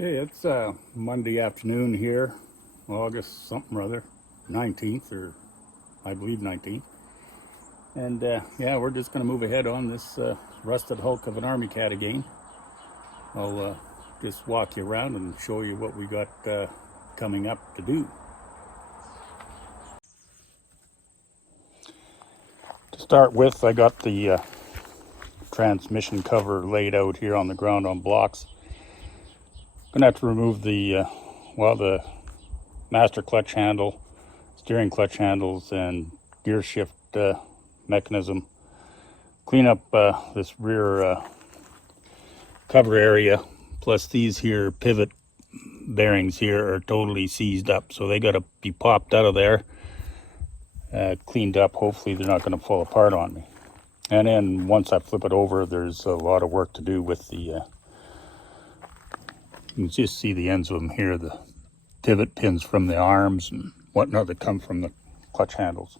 Okay, it's Monday afternoon here, August something or other, 19th, or I believe 19th. And yeah, we're just going to move ahead on this rusted hulk of an Army Cat again. I'll just walk you around and show you what we got coming up to do. To start with, I got the transmission cover laid out here on the ground on blocks. Gonna have to remove the master clutch handle, steering clutch handles, and gear shift mechanism. Clean up this rear cover area, plus these here pivot bearings here are totally seized up, so they got to be popped out of there, cleaned up. Hopefully they're not going to fall apart on me. And then once I flip it over, there's a lot of work to do with the you can just see the ends of them here, the pivot pins from the arms and whatnot that come from the clutch handles.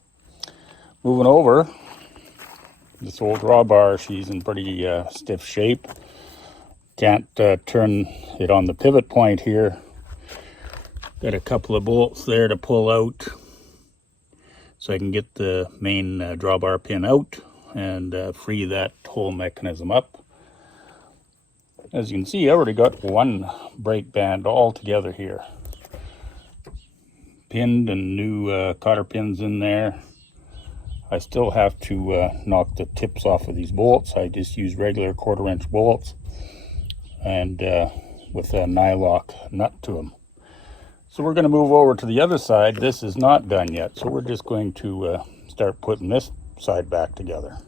Moving over, this old drawbar, she's in pretty stiff shape. Can't turn it on the pivot point here. Got a couple of bolts there to pull out so I can get the main drawbar pin out and free that whole mechanism up. As you can see, I already got one brake band all together here. Pinned and new cotter pins in there. I still have to knock the tips off of these bolts. I just use regular 1/4 inch bolts and with a nylock nut to them. So we're going to move over to the other side. This is not done yet, so we're just going to start putting this side back together.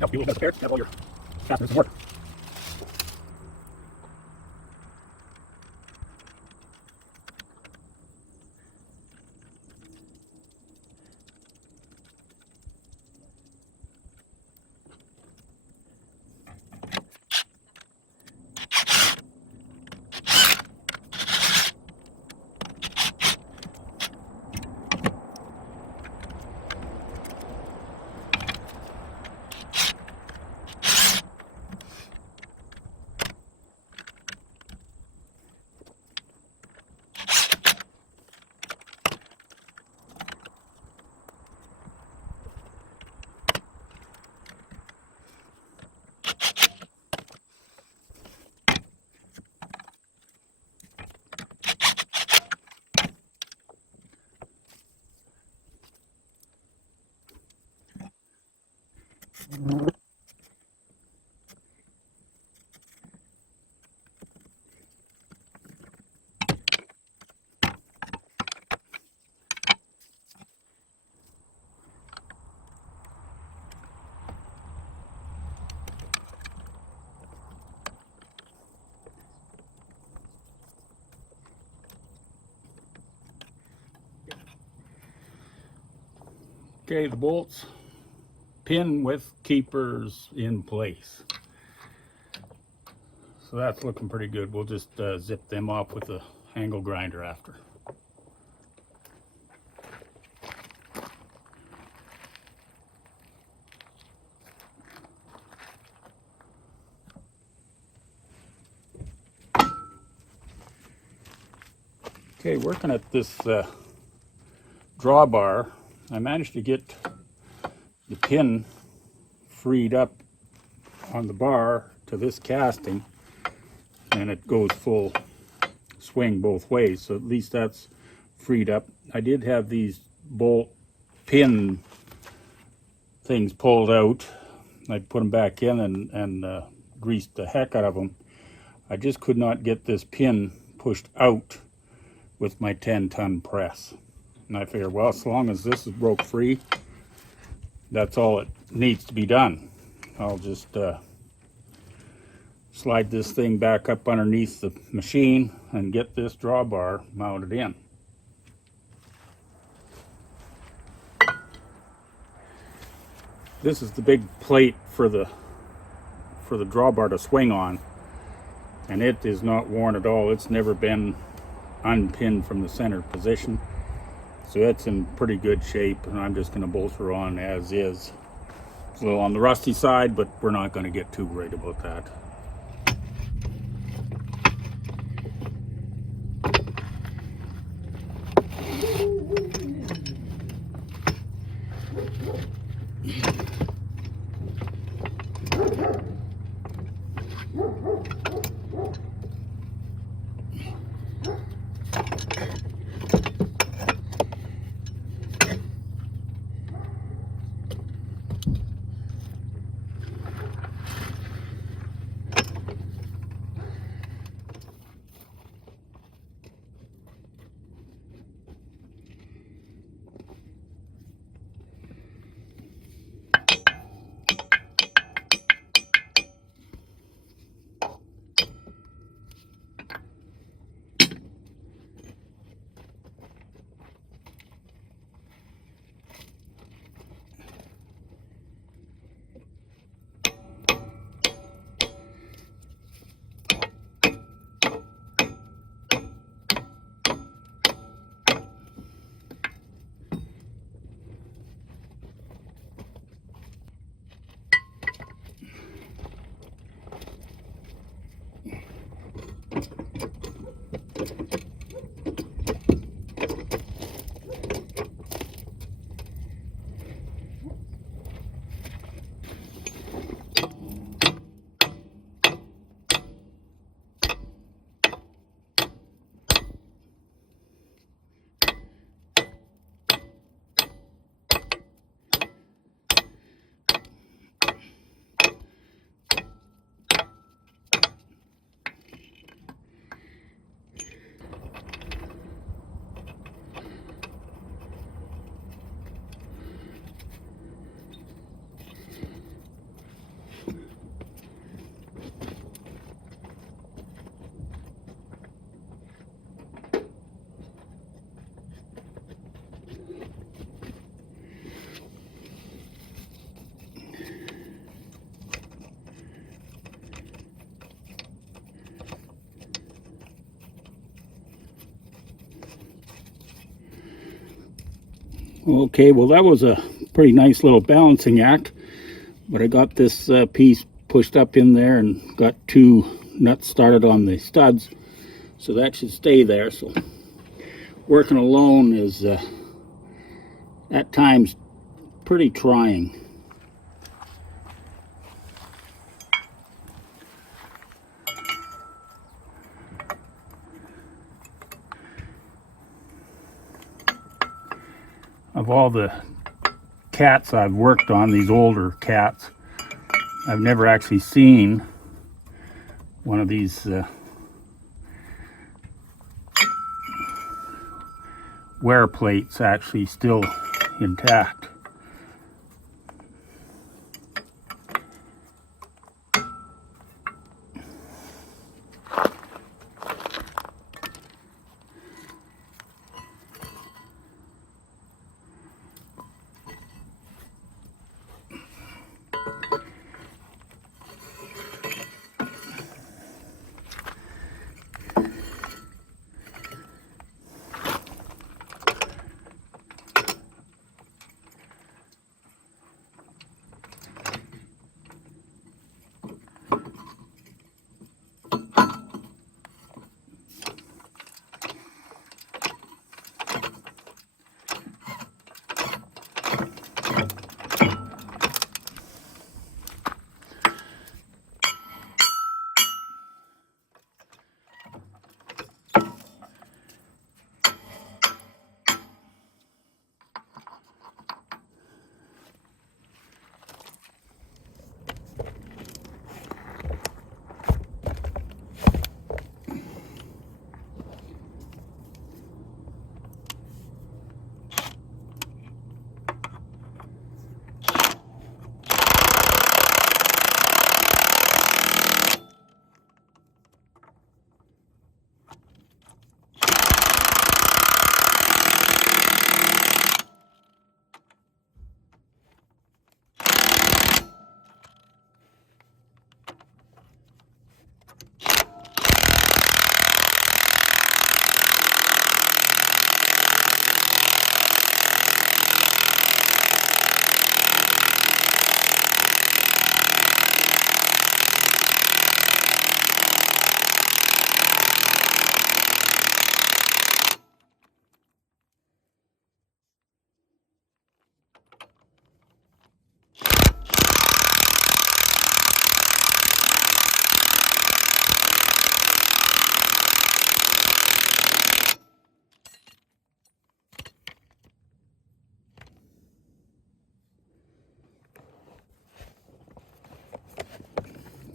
Now, if you will spare, have all your fasteners in order. Okay, the bolts pin with keepers in place. So that's looking pretty good. We'll just zip them off with a angle grinder after. Okay, working at this drawbar, I managed to get the pin freed up on the bar to this casting, and it goes full swing both ways, so at least that's freed up. I did have these bolt pin things pulled out. I put them back in and greased the heck out of them. I just could not get this pin pushed out with my 10-ton press. And I figured, well, as long as this is broke free, that's all it needs to be done. I'll just slide this thing back up underneath the machine and get this drawbar mounted in. This is the big plate for the drawbar to swing on, and it is not worn at all. It's never been unpinned from the center position, so it's in pretty good shape, and I'm just going to bolster on as is. It's a little on the rusty side, but we're not going to get too worried about that. Okay, well, that was a pretty nice little balancing act, but I got this piece pushed up in there and got two nuts started on the studs, so that should stay there. So working alone is at times pretty trying. Of all the cats I've worked on, these older cats, I've never actually seen one of these wear plates actually still intact.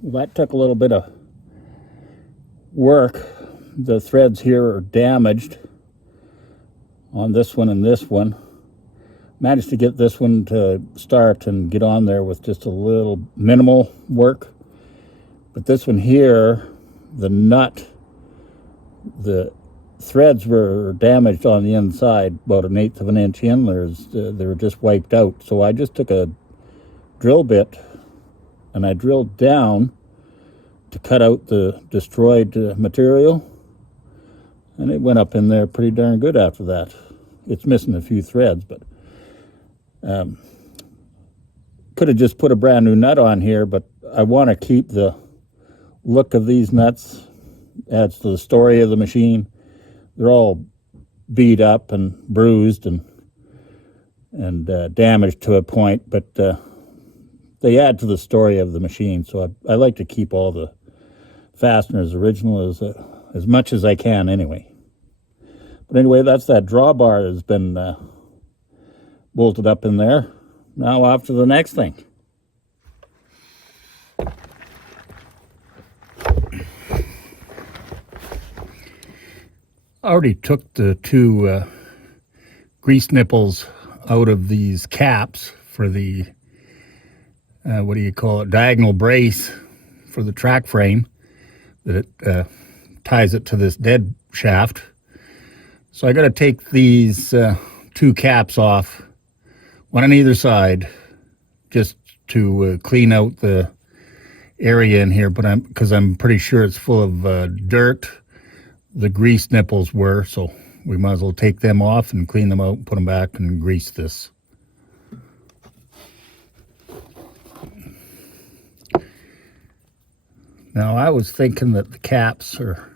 Well, that took a little bit of work. The threads here are damaged on this one and this one. Managed to get this one to start and get on there with just a little minimal work. But this one here, the nut, the threads were damaged on the inside, about 1/8 of an inch in. They were just wiped out. So I just took a drill bit and I drilled down to cut out the destroyed material. And it went up in there pretty darn good after that. It's missing a few threads, but could have just put a brand new nut on here, but I want to keep the look of these nuts. Adds to the story of the machine. They're all beat up and bruised and damaged to a point, but they add to the story of the machine. So I like to keep all the fasteners original as much as I can anyway. But anyway, that's that drawbar has been bolted up in there. Now off to the next thing. I already took the two grease nipples out of these caps for the, what do you call it, diagonal brace for the track frame that it ties it to this dead shaft. So I got to take these two caps off, one on either side, just to clean out the area in here. But because I'm pretty sure it's full of dirt. The grease nipples were, so we might as well take them off and clean them out, put them back, and grease this. Now I was thinking that the caps are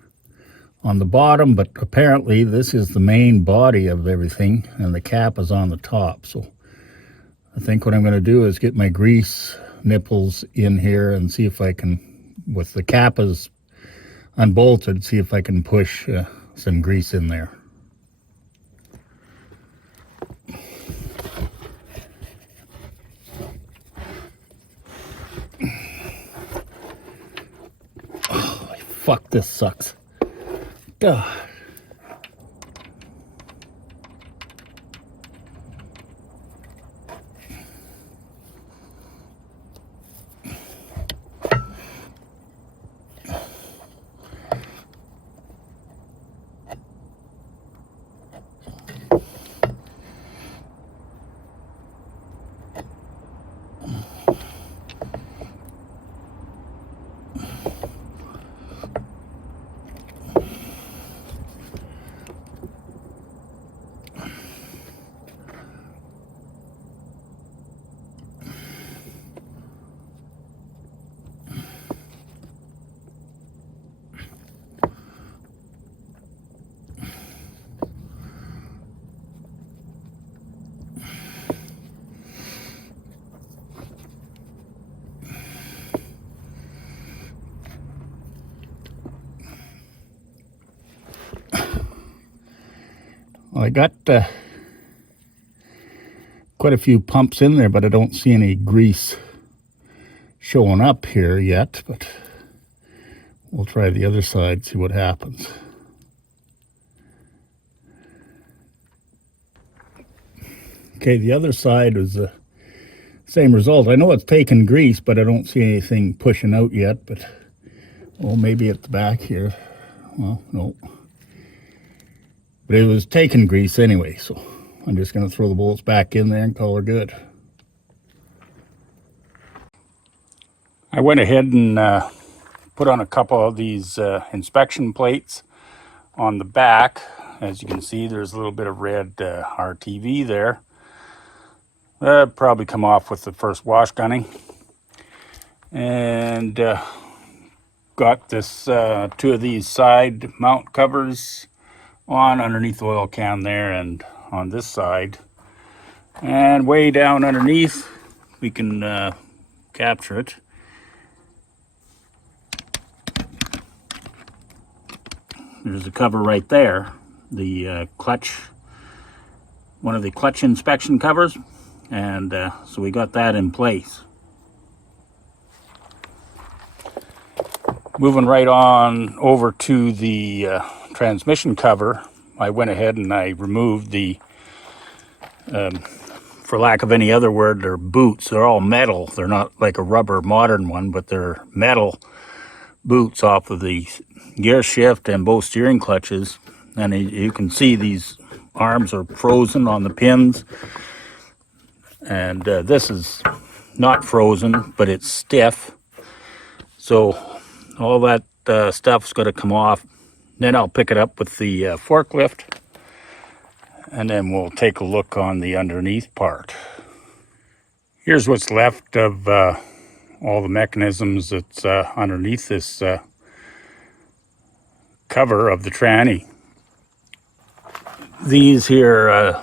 on the bottom, but apparently this is the main body of everything, and the cap is on the top. So I think what I'm going to do is get my grease nipples in here and see if I can, with the cap is unbolted, see if I can push some grease in there. Oh, fuck, this sucks. Duh. Well, I got quite a few pumps in there, but I don't see any grease showing up here yet. But we'll try the other side, see what happens. Okay, the other side is the same result. I know it's taken grease, but I don't see anything pushing out yet. But, well, maybe at the back here. Well, no. But it was taking grease anyway, so I'm just going to throw the bolts back in there and call her good. I went ahead and put on a couple of these inspection plates on the back. As you can see, there's a little bit of red RTV there. That'll probably come off with the first wash gunning. And got this two of these side mount covers on underneath the oil can there and on this side. And way down underneath, we can capture it. There's a cover right there, the clutch, one of the clutch inspection covers, and so we got that in place. Moving right on over to the transmission cover, I went ahead and I removed the, for lack of any other word, they're boots. They're all metal. They're not like a rubber modern one, but they're metal boots off of the gear shift and both steering clutches. And you can see these arms are frozen on the pins. And this is not frozen, but it's stiff. So all that stuff's going to come off. Then I'll pick it up with the forklift, and then we'll take a look on the underneath part. Here's what's left of all the mechanisms that's underneath this cover of the tranny. These here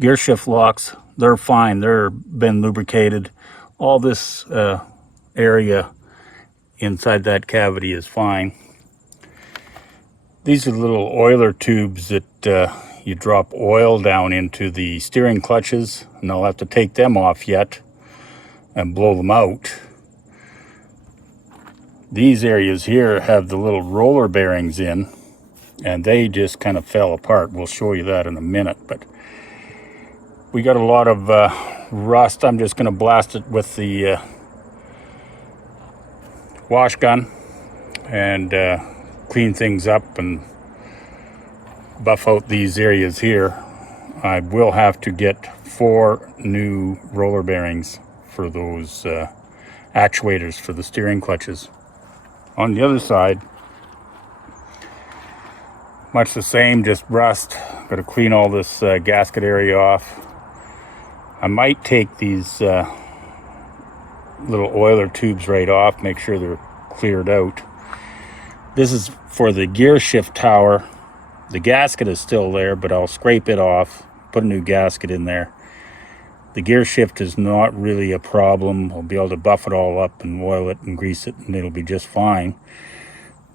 gear shift locks, they're fine. They're been lubricated. All this area inside that cavity is fine. These are little oiler tubes that you drop oil down into the steering clutches, and I'll have to take them off yet and blow them out. These areas here have the little roller bearings in, and they just kind of fell apart. We'll show you that in a minute, but we got a lot of rust. I'm just going to blast it with the wash gun and clean things up and buff out these areas here. I will have to get 4 new roller bearings for those actuators for the steering clutches. On the other side, much the same, just rust. Got to clean all this gasket area off. I might take these little oiler tubes right off, make sure they're cleared out. This is for the gear shift tower. The gasket is still there, but I'll scrape it off, put a new gasket in there. The gear shift is not really a problem. I'll be able to buff it all up and oil it and grease it, and it'll be just fine.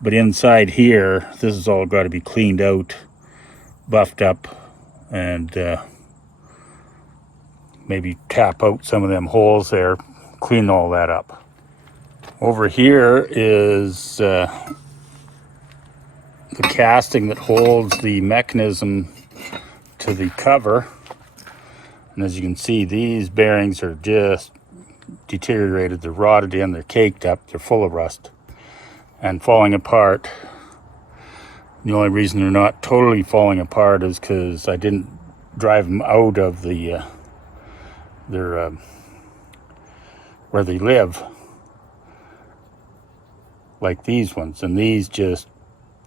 But inside here, this has all got to be cleaned out, buffed up, and maybe tap out some of them holes there, clean all that up. Over here is the casting that holds the mechanism to the cover. And as you can see, these bearings are just deteriorated. They're rotted in, they're caked up, they're full of rust and falling apart. The only reason they're not totally falling apart is because I didn't drive them out of the where they live, like these ones, and these just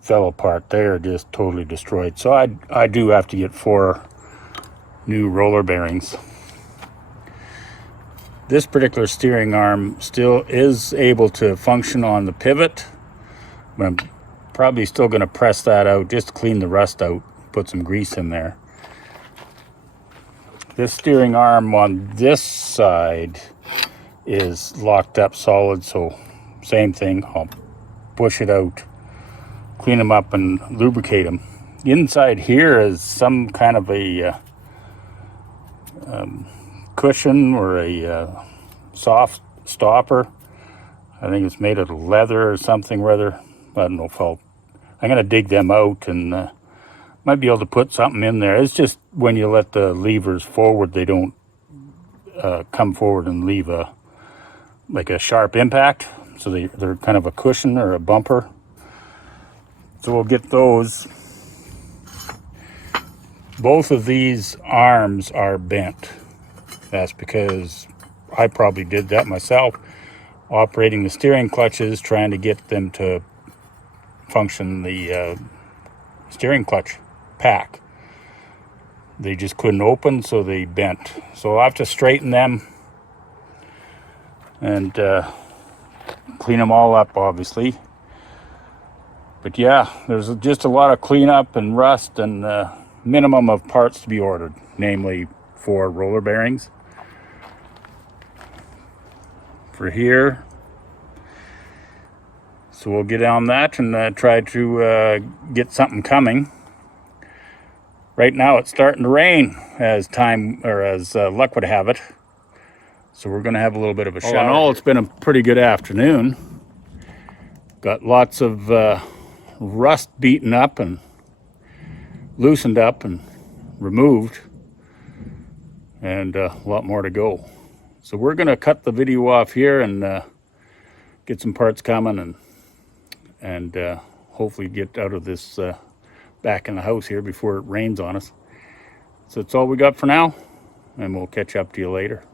fell apart. They're just totally destroyed. So I do have to get 4 new roller bearings. This particular steering arm still is able to function on the pivot, but I'm probably still going to press that out just to clean the rust out, put some grease in there. This steering arm on this side is locked up solid, so same thing. I'll push it out, clean them up, and lubricate them. Inside here is some kind of a cushion or a soft stopper. I think it's made of leather or something rather. I don't know if I'm going to dig them out and might be able to put something in there. It's just when you let the levers forward, they don't come forward and leave like a sharp impact. So they're kind of a cushion or a bumper. So we'll get those. Both of these arms are bent. That's because I probably did that myself, operating the steering clutches, trying to get them to function the steering clutch pack. They just couldn't open, so they bent. So I'll have to straighten them and clean them all up, obviously. But yeah, there's just a lot of cleanup and rust and minimum of parts to be ordered, namely 4 roller bearings for here. So we'll get on that and try to get something coming. Right now it's starting to rain as luck would have it. So we're going to have a little bit of a shower. All in all, it's been a pretty good afternoon. Got lots of rust beaten up and loosened up and removed, and a lot more to go. So we're going to cut the video off here and get some parts coming and hopefully get out of this back in the house here before it rains on us. So that's all we got for now, and we'll catch up to you later.